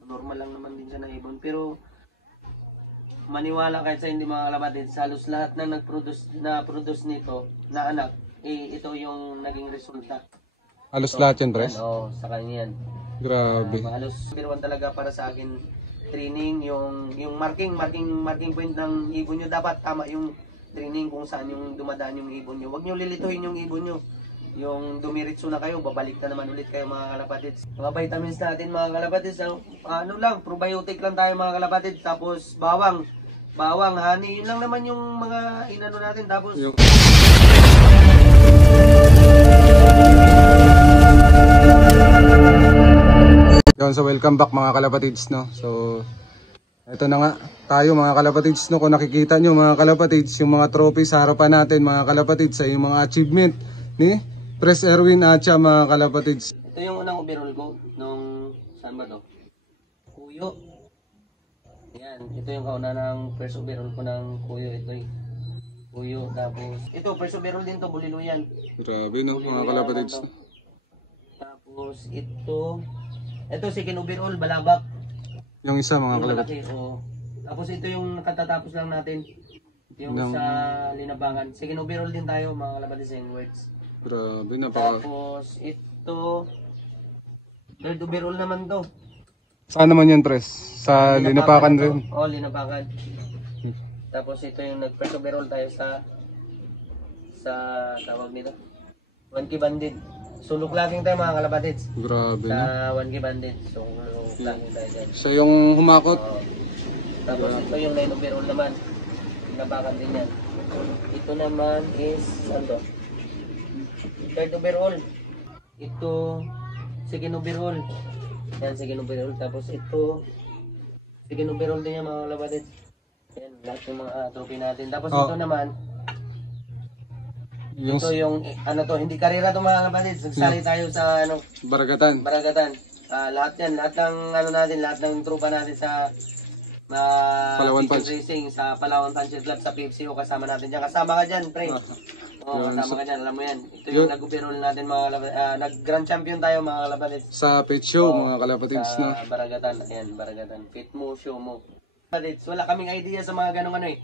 normal lang naman din siya na ibon. Pero maniwala kahit sa hindi mga kalapatids, halos lahat na na-produce nito na anak, ito yung naging resulta. Halos lahat yan, Pres? Oo, sa kanya yan. Grabe. Halos biruan talaga para sa akin training, yung marking point ng ibon nyo, dapat tama yung training kung saan yung dumadaan yung ibon nyo. Huwag nyo lilituhin yung ibon nyo. Yung dumiritso na kayo, babalik na naman ulit kayo mga kalapatids. Mga vitamins natin mga kalapatids, ano lang, probiotic lang tayo mga kalapatids. Tapos bawang, honey, yun lang naman yung mga inano natin. Tapos yun, so welcome back mga kalapatids, no? So ito na nga tayo mga kalapatids, no? Kung nakikita nyo mga kalapatids, yung mga trophy sa harapan natin mga kalapatids, sa yung mga achievement ni Pres Erwin Acha mga kalapatids. ito yung unang overall ko nung saan ba to? Kuyo. Yan, ito yung kauna ng first overall ko ng Kuyo. Ito yung Kuyo. Tapos ito first overall din to, Bulilo yan. Grabe, no mga kalapatids. Tapos ito second overall, Balabak. Yung isa mga Yung kalapatids. malaki, oh. Tapos ito yung nakatatapos lang natin. Yung sa Linabangan. Second overall din tayo mga kalapatids and words. Grabe, napaka... Tapos ito third overall naman to. Saan naman yan, Pres? Sa Linapakan rin? Oo, Linapakan. Tapos ito yung nag-first overall tayo sa tawag nito, 1K Bandit. Sulok laging tayo mga kalapatids. Grabe, Sa no? 1K Bandit. Sulok laging tayo dyan. Siya yung humakot? Oo. Tapos ito yung 9 overall naman. Linapakan din yan. Ito naman is ano? Third overall. Ito second overall. Yan, second overall. Tapos ito second overall din yan mga kalapatids. Yan, lahat yung mga trophy natin. Tapos ito naman, ito yung ano to, hindi karera to mga kalapatids. Nagsali tayo sa ano, Baragatan. Lahat yan, lahat ng ano natin, lahat ng tropa natin sa Palawan Punch Racing, sa Palawan Punch Club, sa PFCO, kasama natin dyan. Kasama ka dyan, pre. Oo, kasama ka dyan, alam mo yan. Ito yung nag-overall natin mga kalapatids. Nag-grand champion tayo mga kalapatids. sa pet show mga kalapatids, no? Sa Baragatan, ayan, Baragatan. Fit mo, show mo. Kalapatids, wala kaming idea sa mga ganong ano eh.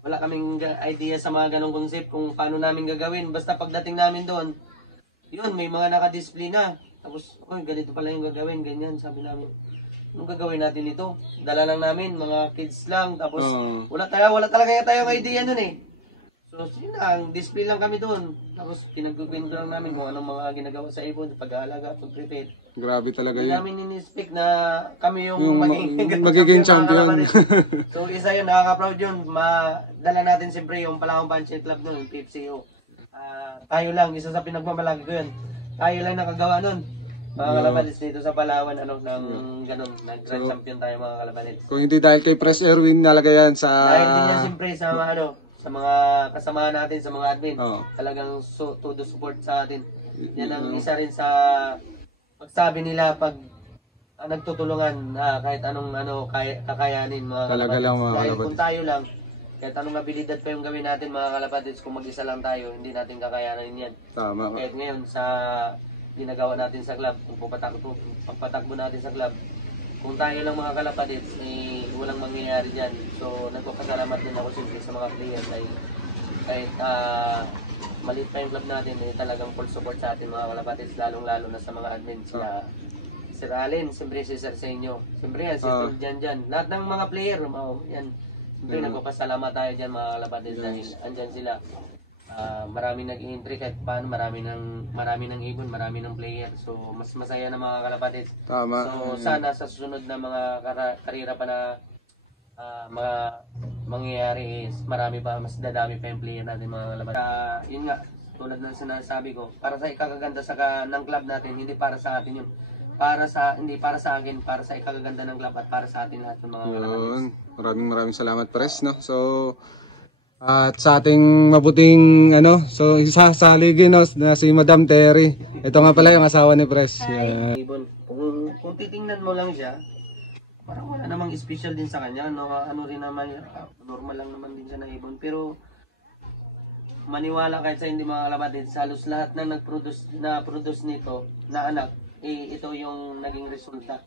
Wala kaming idea sa mga ganong concept kung paano namin gagawin. Basta pagdating namin doon, yun, may mga nakadisplay na. Tapos, oy, ganito pala yung gagawin, ganyan, sabi namin. Anong gagawin natin ito? Dala lang namin, mga kids lang. Tapos, wala talaga tayong idea nun eh. So, yun lang, display lang kami doon. Tapos, pinagkukwento lang namin kung anong mga ginagawa sa ibon, pag-aalaga, pag-prepare. Grabe talaga Hindi yun. namin in-expect na kami yung magiging champion. So, isa yun, nakaka-proud yun. Dala natin siyempre yung Palawan Punch Club nun, yung PFCO. Tayo lang, isa sa pinagmamalaki ko yun. Tayo lang nakagawa nun. Mga kalapatids dito sa Palawan, ng ganun, nag-grand champion tayo mga kalapatids. Kung hindi dahil kay Pres Erwin nalagay yan sa... Dahil din yan siyempre sa mga kasamahan natin, sa mga admin. Talagang todo support sa atin. Yan ang isa rin sa pagsabi nila pag nagtutulungan kahit anong kakayanin mga Talaga kalapatids. lang mga Dahil kalapatids. kung tayo lang, kahit anong abilidad pa yung gawin natin mga kalapatids, kung mag-isa lang tayo, hindi natin kakayanin yan. Tama. Kahit ngayon sa ginagawa natin sa club, kung pagpatakbo natin sa club, kung tayo lang mga kalapatids, walang mangyayari dyan. So, nagpapasalamat din ako siyempre sa mga players ay kahit maliit pa yung club natin, talagang full support sa atin mga kalapatids, lalong-lalo na sa mga admin, sila Sir Allen, siyempre si Sir Senyo, siyempre yan, si Tol dyan. Lahat ng mga player, yan, siyempre nagpapasalamat tayo dyan mga kalapatids dahil andyan sila. Maraming nag-i-entry kahit paano, marami ng ibon, marami ng player. So, mas masaya na mga kalapatids. Tama. So, sana sa susunod na mga karera pa na mga mangyayari is marami pa, mas dadami pa yung player natin mga kalapatids. Yun nga, tulad ng sinasabi ko, para sa ikakaganda ng club natin, hindi para sa atin yun. Hindi para sa akin, para sa ikakaganda ng club at para sa atin lahat ng mga kalapatids. Maraming salamat, Pres, no? So, at sa ating mabuting so isa sa haligi, no, na si Madam Terry. Ito nga pala yung asawa ni Pres. Ibon, kung titingnan mo lang siya, parang wala namang special din sa kanya, no? Ano rin naman, normal lang naman din siya na ibon. Pero maniwala kahit sa hindi mga kalapatids, halos lahat na na-produce nito na anak, ito yung naging resulta.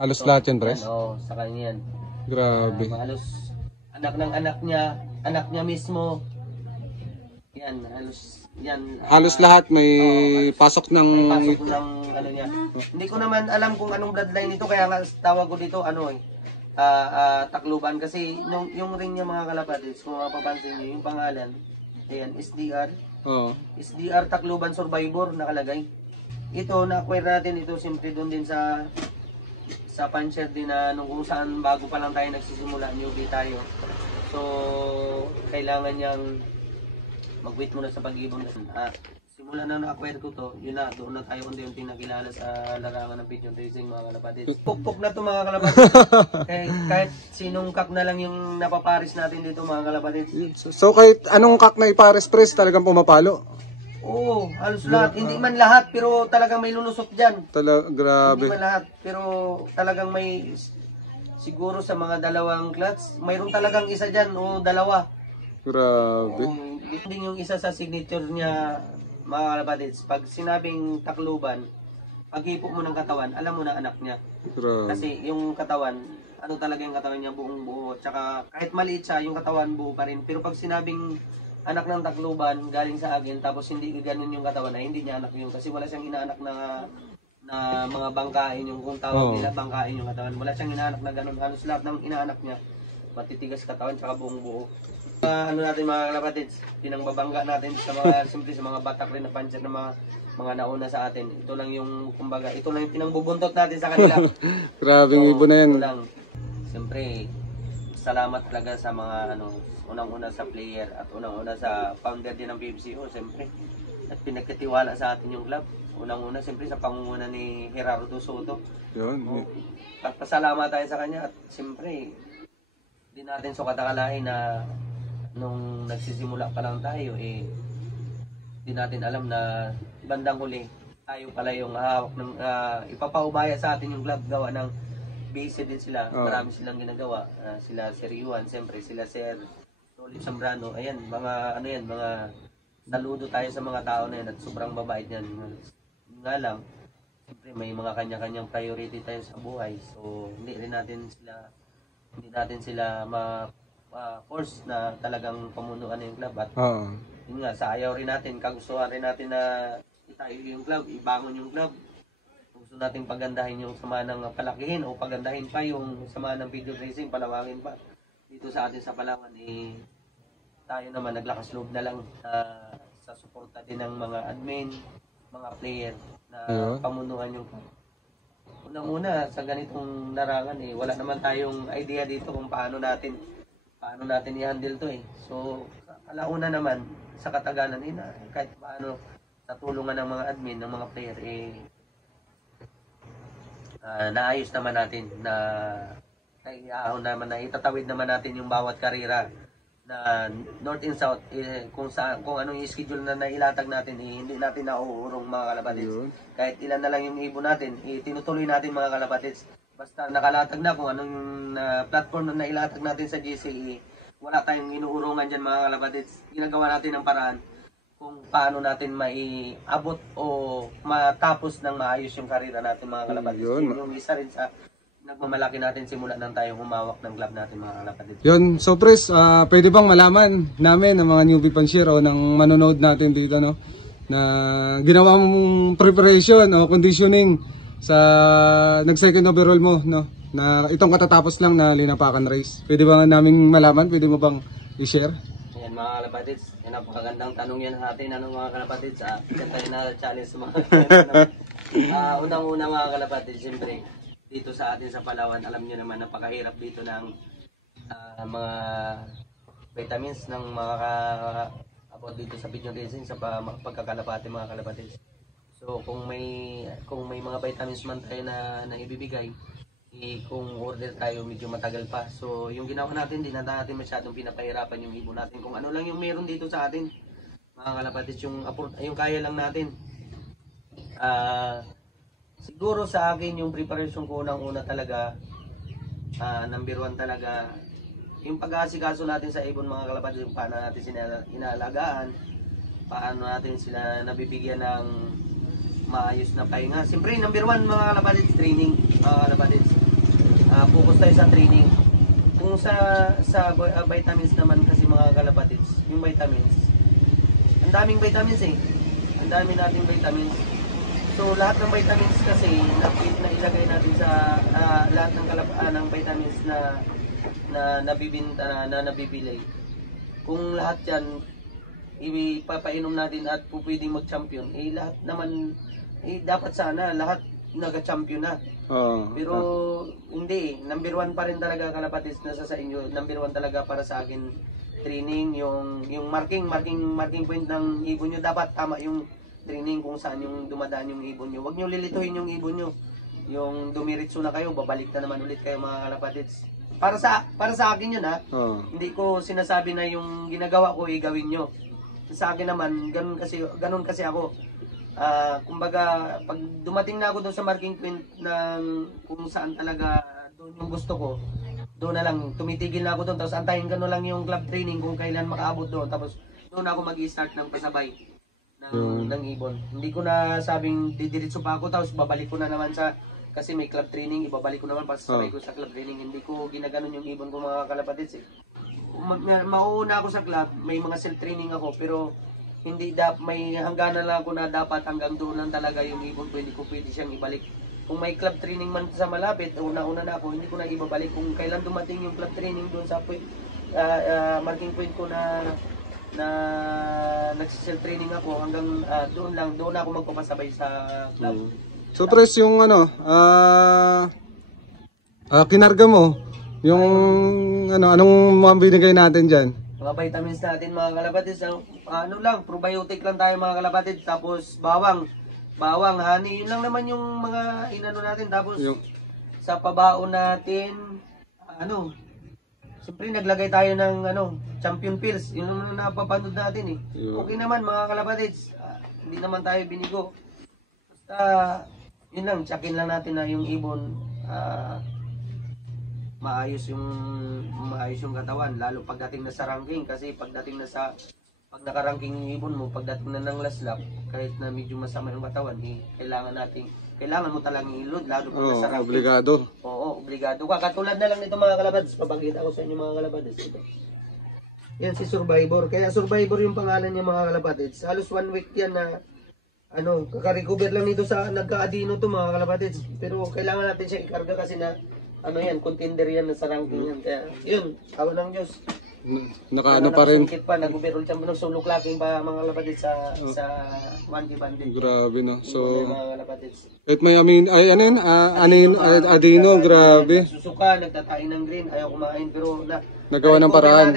Halos lahat yan, Pres? Oo, sa kanya yan. Grabe. Halos anak ng anak niya mismo. Yan, halos yan. Halos lahat may pasok ng... May pasok ng ano niya. Hindi ko naman alam kung anong bloodline ito, kaya nga tawag ko dito Tacloban, kasi yung ring niya mga kalapatids, kung mapapansin niyo yung pangalan, ayan, SDR. Oo. SDR Tacloban Survivor nakalagay. Ito na-acquire natin ito siyempre doon din sa puncher din na nung kung saan bago pa lang tayo nagsisimula, newbie tayo. So kailangan niyang mag-wait muna sa pag-ibon. Simula na na-acquire ko to, yun na, doon na tayo unti-unti nakilala sa larangan ng pigeon racing mga kalapatids. Pukpok na to mga kalapatids. kahit sinong kak na lang yung napaparis natin dito mga kalapatids. So kahit anong kak na ipares, Pres, talagang pumapalo? Oo, halos lahat. Hindi man lahat, pero talagang may lulusot dyan. Grabe. Hindi man lahat, pero talagang may, siguro sa mga dalawang clutch, mayroon talagang isa dyan o dalawa. Grabe. Hindi yung isa sa signature niya mga kalapatids. Pag sinabing Tacloban, pag hipo mo ng katawan, alam mo na anak niya. Grabe. Kasi yung katawan, ano talaga yung katawan niya, buong buo. Tsaka kahit maliit siya, yung katawan buo pa rin. Pero pag sinabing anak ng Tacloban, galing sa akin, tapos hindi ganun yung katawan, ay hindi niya anak yun. Kasi wala siyang inaanak na mga bangkain, yung kung tawag nila bangkain yung katawan. Wala siyang inaanak na ganun. Halos lahat ng inaanak niya, matitigas katawan, tsaka buong buo. Ano natin mga kalapatids, pinangbabangga natin sa mga simple sa mga batak rin na puncher na mga nauna sa atin. Ito lang yung kumbaga, ito lang yung pinangbubuntot natin sa kanila. Grabing ibon na yan. Siyempre, salamat talaga sa mga unang-una sa player at unang-una sa founder din ng PFCO, siyempre. At pinagkatiwala sa atin yung club. Unang-una siyempre sa pangunguna ni Gerardo Soto. Yun. Pasalamat tayo sa kanya at siyempre, di natin sukatakalain na nung nagsisimula pa lang tayo, di natin alam na bandang huli, tayo pala yung hawak ng, ipapaubaya sa atin yung club, gawa ng base din sila, marami silang ginagawa, sila Sir Yuan, siyempre sila Sir Solid Zambrano, ayan, mga saludo tayo sa mga tao na yan at sobrang babait yan. Nga lang, siyempre may mga kanya-kanyang priority tayo sa buhay, so hindi natin sila force na talagang pamunuan yung club at yun nga, sa ayaw rin natin, kagustuhan rin natin na itayo yung club, ibangon yung club. Gusto nating pagandahin yung sama ng palakihin o pagandahin pa yung sama ng video racing, palawangin pa. Dito sa atin sa Palawan, tayo naman naglakas loob na lang sa suporta din ng mga admin, mga player na pamunuan yung club. Unang-una, sa ganitong larangan, wala naman tayong idea dito kung paano natin i-handle to So, alauna naman, sa katagalan, kahit paano, sa tulungan ng mga admin, ng mga player, naayos naman natin na itatawid naman natin yung bawat karera na north and south, kung anong schedule na nailatag natin, hindi natin nauurong mga kalapatids. Kahit ilan na lang yung ibon natin, tinutuloy natin mga kalapatids. Basta nakalatag na kung anong platform na nailatag natin sa GCE, wala tayong inuurungan dyan mga kalapatids. Ginagawa natin ang paraan kung paano natin maiabot o matapos ng maayos yung karera natin mga kalapatids. Yung isa rin sa nagmamalaki natin simula nang tayo humawak ng club natin mga kalapatids. Yun, so Pres, pwede bang malaman namin ng mga newbie pansier o ng manonood natin dito, no, na ginawa mong preparation o conditioning sa nag-second overall mo, no, na itong katatapos lang na linapakan race. Pwede ba naming malaman? Pwede mo bang i-share? Ayan mga kalapatids, napakagandang tanong yan natin, mga kalapatids. Yan tayo na-challenge sa mga unang-una mga kalapatids, siyempre dito sa atin sa Palawan, alam niyo naman napakahirap dito ng mga vitamins ng mga about dito sa pigeon racing sa pagkakalapati mga kalapatids. So kung may mga vitamins man tayo na ibibigay, kung order tayo medyo matagal pa. So yung ginawa natin, di na natin masyadong pinapahirapan yung ibon natin. Kung ano lang yung meron dito sa atin, mga kalapatids, yung kaya lang natin. Siguro sa akin yung preparation ko unang-una talaga, number 1 talaga, yung pag-aasikaso natin sa ibon mga kalapatids, yung paano natin sila inaalagaan, paano natin sila nabibigyan ng maayos na pahinga. Siyempre, number 1 mga kalapatids, training mga kalapatids. focus tayo sa training. Kung sa vitamins naman kasi mga kalapatids, yung vitamins, ang daming vitamins eh. Ang dami nating vitamins. So lahat ng vitamins kasi na ilagay natin sa lahat ng vitamins na nabibinta na nabibili. Kung lahat 'yan ipapainom natin at pwedeng mag-champion, lahat naman dapat sana lahat naga-champion na. Pero hindi, number 1 pa rin talaga kalapatids na sa inyo. Number 1 talaga para sa akin training, yung marking point ng ibon nyo, dapat tama yung training kung saan yung dumadaan yung ibon nyo. Huwag nyo lilituhin yung ibon nyo. Yung dumiritso na kayo, babalik na naman ulit kayo mga kalapatids. Para sa akin yun ha. Hindi ko sinasabi na yung ginagawa ko gawin nyo. Sa akin naman, ganun kasi ako. Kumbaga, pag dumating na ako doon sa marking point ng kung saan talaga doon yung gusto ko, doon na lang, tumitigil na ako doon, tapos antayin gano'n lang yung club training kung kailan makaabot doon, tapos doon ako mag-i-start ng pasabay ng ibon. Hindi ko na sabing didiritso pa ako, tapos babalik ko na naman kasi may club training, ibabalik ko naman pasabay ko sa club training. Hindi ko ginaganon yung ibon ko mga kalapatids eh. Mauuna ako sa club, may mga self-training ako, pero hindi may hangganan lang ako na dapat hanggang doon lang talaga yung ibon pwede siyang ibalik. Kung may club training man sa malapit, una-una na ako, hindi ko na ibabalik. Kung kailan dumating yung club training doon sa marking point ko na nagsi-self training ako, hanggang doon ako magpapasabay sa club. So Pres, yung kinarga mo, yung anong mga binigay natin dyan? Mga vitamins natin mga kalapatids, probiotic lang tayo mga kalapatids, tapos bawang, honey, yun lang naman yung mga inano natin. Tapos sa pabaon natin, siyempre naglagay tayo ng champion pills, yun naman ang napapanood natin eh. Okay naman mga kalapatids, hindi naman tayo binigo. Basta yun lang, tsakin lang natin na yung ibon maayos yung katawan, lalo pagdating na sa ranking. Kasi pag nakaranking yung ibon mo, pagdating na ng last lap, kahit na medyo masama yung katawan, kailangan mo talagang i-load, lalo pag nasa ranking. Obligado. Oo, obligado ka. Katulad na lang nito mga kalapatids, papakita ko sa inyo mga kalapatids. Ito. Yan si Survivor. Kaya Survivor yung pangalan niya mga kalapatids. Halos 1 week yan na kaka-recover lang nito sa nagka-adino to mga kalapatids. Pero kailangan natin siya ikarga kasi contender yan sa ranking yan. Kaya yun, awa ng Diyos. Nakaano pa rin. Nag-overall champion, nagsulok laking pa mga kalapatids sa 1K bandit. Grabe no. So, mga kalapatids. at may adino, grabe. Susuka, nagtatain ng green, ayaw kumain, pero nagawa ng paraan.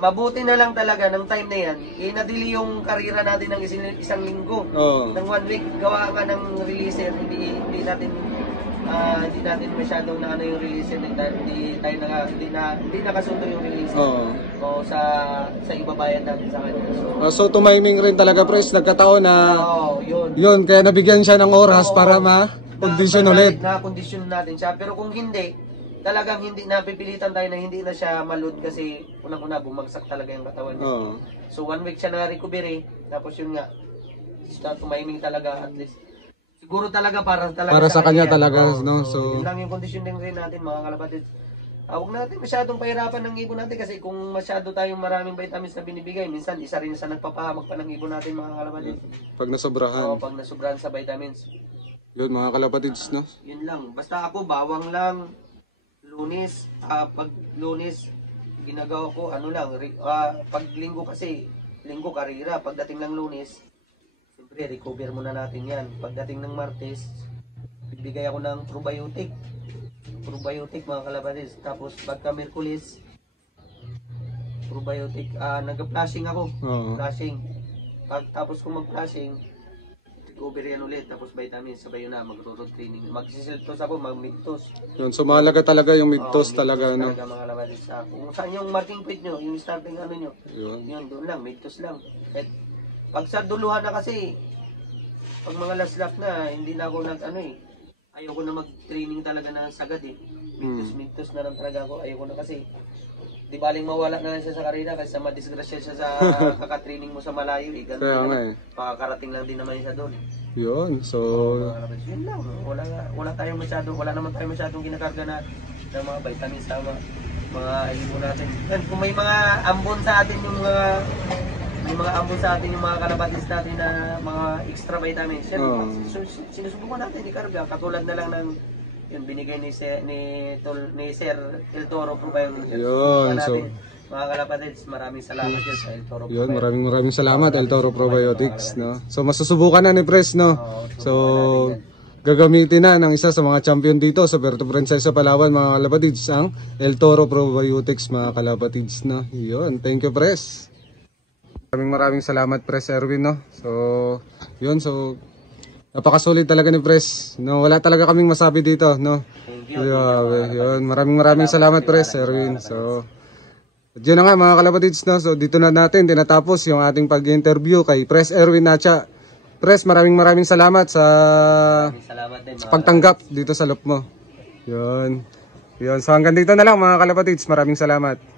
Mabuti na lang talaga ng time na yan. Inadili yung karira natin ng isang linggo. Ng 1 week, gawa nga ng releaser, hindi natin masyadong yung release, hindi nakasundo yung release. Sa ibabayad natin sa kanya. So tumiming rin talaga Pres, nagkataon na yun, kaya nabigyan siya ng oras para ma-condition ulit. Na-condition natin siya, pero kung hindi, talagang hindi napipilitan tayo na hindi na siya malud kasi unang-una bumagsak talaga yung katawan niya. So 1 week siya na-recovery, tapos yun nga, tumiming talaga at least. Siguro talaga para sa kanya talaga, no? So yun lang yung conditioning rin natin mga kalapatids. Huwag natin masyadong pahirapan ng ibon natin kasi kung masyado tayong maraming vitamins na binibigay, minsan isa rin sa nagpapahamak pa ng ibon natin mga kalapatids. Pag nasobrahan. Pag nasobrahan sa vitamins. Yun mga kalapatids, no? Yun lang. Basta ako bawang lang, Lunes, pag Lunes ginagawa ko pag linggo kasi, linggo karira, pagdating ng Lunes recover muna natin yan. Pagdating ng Martes, bibigay ako ng probiotic mga kalapatids. Tapos pagka Merkulis, probiotic, nag-flashing ako. Flashing. Tapos kung mag-flashing, recover yan ulit. Tapos vitamins, sabay yun na, mag-road training. Mag-sisiltos ako, mag-midtos. Yun, so mahalaga talaga yung midtos talaga, no? Mga kalapatids. Kung saan yung marking point nyo, yung starting nyo, yun, doon lang, midtos lang. At pag sa duluhan na kasi, pag mga last lap na, hindi na ako ayoko na mag-training talaga na sagad eh. Mintos na lang talaga ako, ayoko na kasi, di baling mawala na lang siya sa karina kasi madisgrasya siya sa kakatraining mo sa malayo eh. Ganun, pakakarating lang din naman siya doon. Yun, so Mga kalapatids, yun lang. Wala naman tayo masyadong ginakarga na ng mga vitamins sa mga ibon natin. And kung may mga ambon sa atin yung mga kalapatids natin na mga extra vitamins, yan, sinusubukan natin ikarga. Katulad na lang ng yun, binigay ni Sir El Toro Probiotics. Yun, so mga kalapatids, maraming salamat yun sa El Toro yun, maraming salamat El Toro Probiotics, no. So masusubukan na ni Pres, no. So gagamitin na ng isa sa mga champion dito sa Puerto Princesa, Palawan, mga kalapatids, ang El Toro Probiotics, mga kalapatids, no. Yun, thank you, Pres. Maraming salamat, Pres Erwin, no. So yun, so napakasulit talaga ni Pres, no. Wala talaga kaming masabi dito, no. Thank you. Yun, maraming salamat, Pres Erwin. So yun na nga, mga kalapatids, no. So dito na natin tinatapos yung ating pag-interview kay Pres Erwin Nacha. Pres, maraming salamat sa Salamat din, sa pagtanggap dito sa loop mo. Yun. So hanggang dito na lang, mga kalapatids. Maraming salamat.